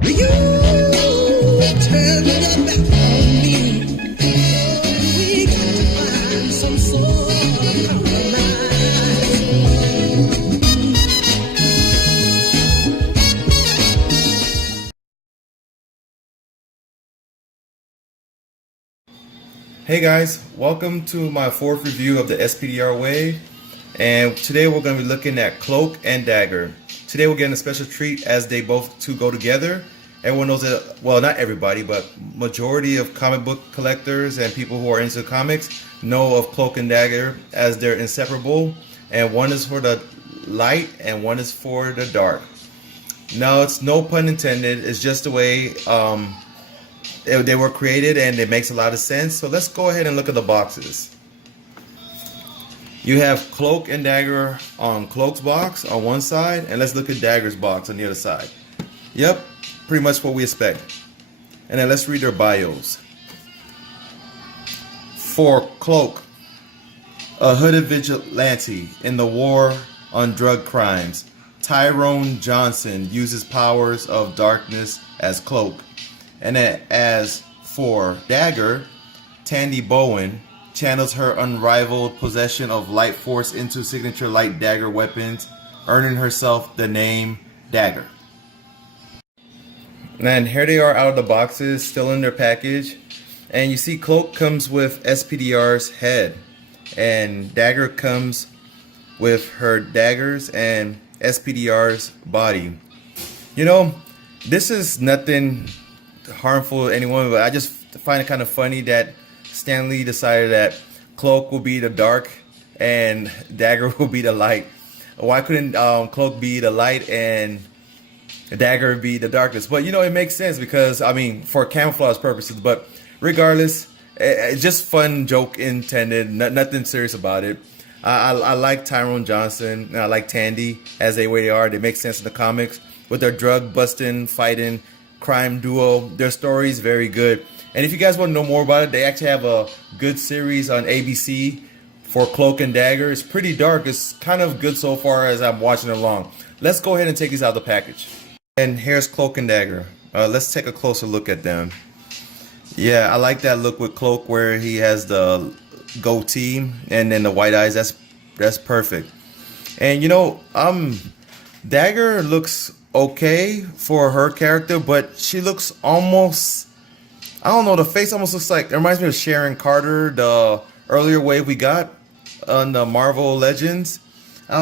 You turn your back on me. We got to find some sort of compromise. Hey guys, welcome to my fourth review of the SPDR Way, and today we're going to be looking at Cloak and Dagger. Today we're getting a special treat as they both two go together. Everyone knows that, well, not everybody, but majority of comic book collectors and people who are into comics know of Cloak and Dagger as they're inseparable, and one is for the light and one is for the dark. Now, it's no pun intended, it's just the way they were created, and it makes a lot of sense. So let's go ahead and look at the boxes. You have Cloak and Dagger on Cloak's box on one side, and let's look at Dagger's box on the other side. Yep, pretty much what we expect. And then let's read their bios. For Cloak, a hooded vigilante in the war on drug crimes, Tyrone Johnson uses powers of darkness as Cloak. And then as for Dagger, Tandy Bowen channels her unrivaled possession of light force into signature light dagger weapons, earning herself the name Dagger. And here they are out of the boxes, still in their package. And you see Cloak comes with SPDR's head, and Dagger comes with her daggers and SPDR's body. You know, this is nothing harmful to anyone, but I just find it kind of funny that Stan Lee decided that Cloak will be the dark and Dagger will be the light. Why couldn't Cloak be the light and Dagger be the darkness? But you know, it makes sense because, I mean, for camouflage purposes. But regardless, it's just fun joke intended, nothing serious about it. I like Tyrone Johnson and I like Tandy as the way they are. They make sense in the comics with their drug busting, fighting crime duo. Their story is very good. And if you guys want to know more about it, they actually have a good series on ABC for Cloak and Dagger. It's pretty dark. It's kind of good so far as I'm watching along. Let's go ahead and take these out of the package. And here's Cloak and Dagger. Let's take a closer look at them. Yeah, I like that look with Cloak where he has the goatee and then the white eyes. That's perfect. And you know, Dagger looks okay for her character, but she looks almost, I don't know, the face almost looks like, it reminds me of Sharon Carter, the earlier wave we got on the Marvel Legends. Maybe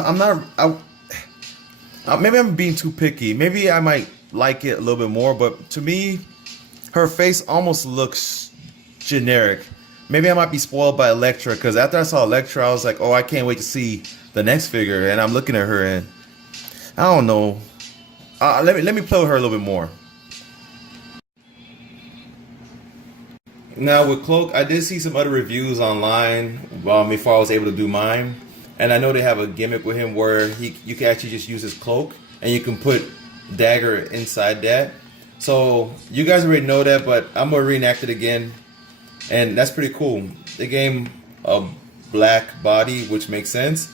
I'm being too picky. Maybe I might like it a little bit more, but to me, her face almost looks generic. Maybe I might be spoiled by Elektra, because after I saw Elektra, I was like, oh, I can't wait to see the next figure, and I'm looking at her and I don't know. Let me play with her a little bit more. Now with Cloak, I did see some other reviews online before I was able to do mine, and I know they have a gimmick with him where you can actually just use his cloak and you can put Dagger inside that. So you guys already know that, but I'm gonna reenact it again, and that's pretty cool. They gave him a black body, which makes sense,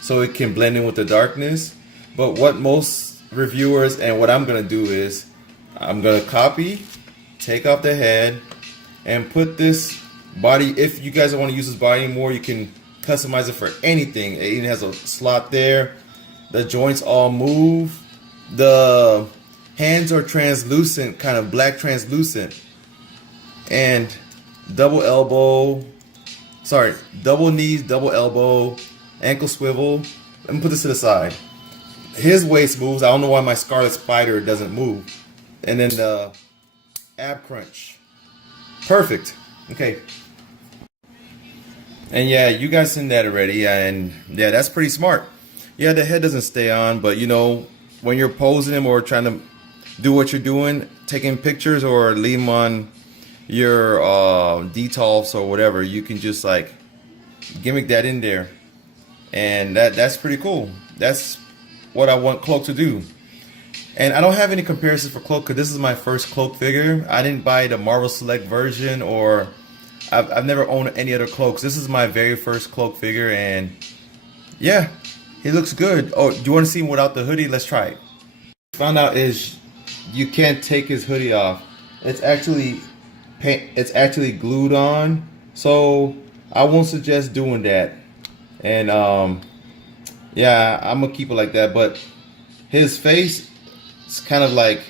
so it can blend in with the darkness. But what most reviewers and what I'm gonna do is I'm gonna copy, take off the head, and put this body. If you guys don't want to use this body anymore, you can customize it for anything. It even has a slot there. The joints all move. The hands are translucent, kind of black translucent, and double knees, double elbow, ankle swivel. Let me put this to the side. His waist moves. I don't know why my Scarlet Spider doesn't move. And then the ab crunch. Perfect. Okay. And yeah, you guys seen that already. And yeah, that's pretty smart. Yeah, the head doesn't stay on, but you know, when you're posing him or trying to do what you're doing, taking pictures or leave him on your detolfs or whatever, you can just like gimmick that in there. And that's pretty cool. That's what I want Cloak to do. And I don't have any comparisons for Cloak because this is my first Cloak figure. I didn't buy the Marvel Select version, or I've never owned any other Cloaks. This is my very first Cloak figure, and yeah, he looks good. Oh, do you want to see him without the hoodie? Let's try it. Found out is you can't take his hoodie off. It's actually glued on, so I won't suggest doing that. And yeah, I'm gonna keep it like that. But his face is kind of like,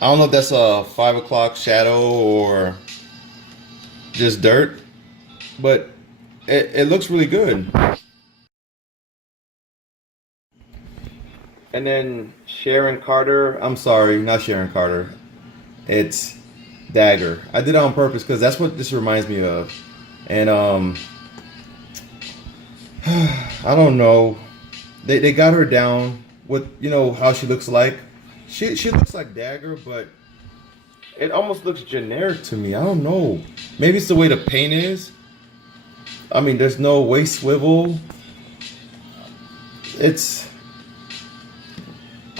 I don't know if that's a 5 o'clock shadow or just dirt, but it looks really good. And then Sharon Carter, I'm sorry, not Sharon Carter. It's Dagger. I did it on purpose because that's what this reminds me of. And I don't know. They got her down with, you know, how she looks like. She looks like Dagger, but it almost looks generic to me. I don't know. Maybe it's the way the paint is. I mean, there's no waist swivel. I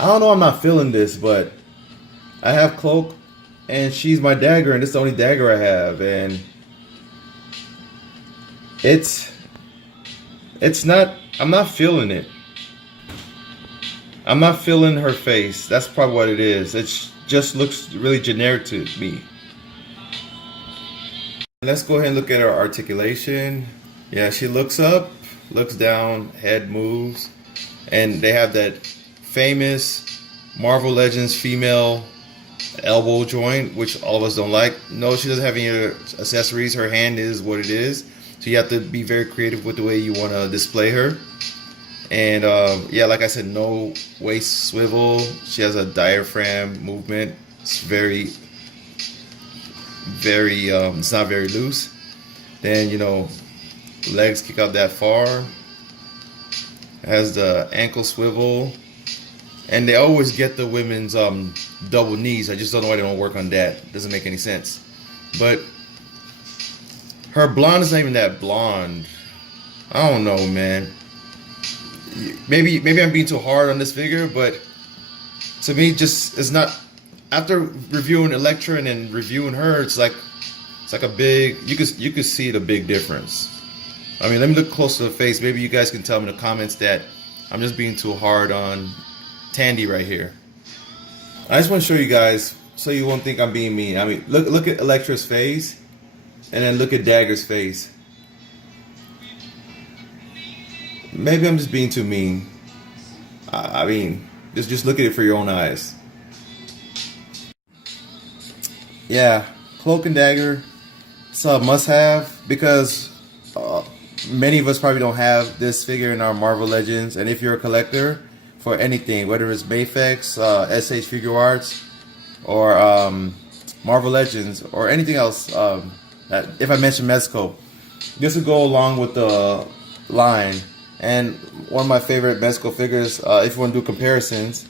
don't know, I'm not feeling this, but I have Cloak and she's my Dagger, and it's the only Dagger I have, and it's not, I'm not feeling it. I'm not feeling her face. That's probably what it is. It just looks really generic to me. Let's go ahead and look at her articulation. Yeah, she looks up, looks down, head moves, and they have that famous Marvel Legends female elbow joint, which all of us don't like. No, she doesn't have any accessories. Her hand is what it is. So you have to be very creative with the way you want to display her. And yeah, like I said, no waist swivel. She has a diaphragm movement. It's very, it's not very loose. Then, you know, legs kick out that far. Has the ankle swivel. And they always get the women's double knees. I just don't know why they don't work on that. Doesn't make any sense. But her blonde is not even that blonde. I don't know, man. Maybe I'm being too hard on this figure, but to me, just it's not. After reviewing Elektra and then reviewing her, it's like a big. You could see the big difference. I mean, let me look close to the face. Maybe you guys can tell me in the comments that I'm just being too hard on Tandy right here. I just want to show you guys so you won't think I'm being mean. I mean, look at Elektra's face, and then look at Dagger's face. Maybe I'm just being too mean. I mean, just look at it for your own eyes. Yeah, Cloak and Dagger, it's a must-have because many of us probably don't have this figure in our Marvel Legends, and if you're a collector for anything, whether it's Mafex, SH Figure Arts, or Marvel Legends, or anything else, if I mention Mezco, this would go along with the line. And one of my favorite Mezco figures, if you want to do comparisons,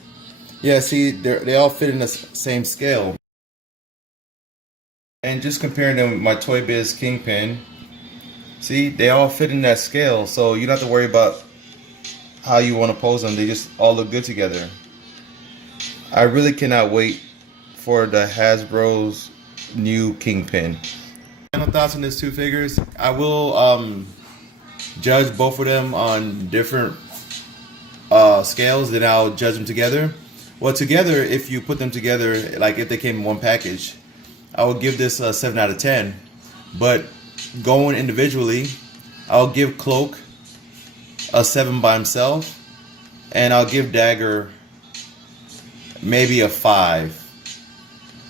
yeah, see, they all fit in the same scale. And just comparing them with my Toy Biz Kingpin, see, they all fit in that scale, so you don't have to worry about how you want to pose them. They just all look good together. I really cannot wait for the Hasbro's new Kingpin. Final thoughts on these two figures. I will judge both of them on different scales, then I'll judge them together. Well, together, if you put them together, like if they came in one package, I would give this a 7 out of 10. But going individually, I'll give Cloak a 7 by himself, and I'll give Dagger maybe a 5.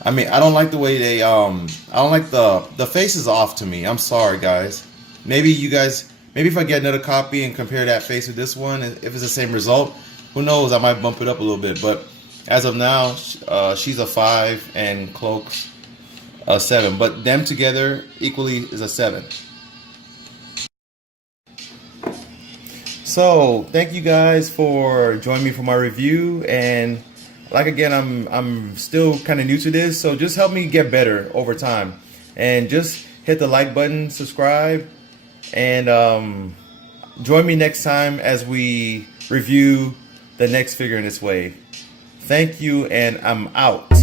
I mean, I don't like the way they I don't like the face is off to me. I'm sorry, guys. Maybe you guys, maybe if I get another copy and compare that face with this one, if it's the same result, who knows, I might bump it up a little bit. But as of now, she's a 5 and Cloak's a 7. But them together equally is a 7. So thank you guys for joining me for my review, and like again, I'm still kind of new to this, so just help me get better over time, and just hit the like button, subscribe, and join me next time as we review the next figure in this wave. Thank you, and I'm out.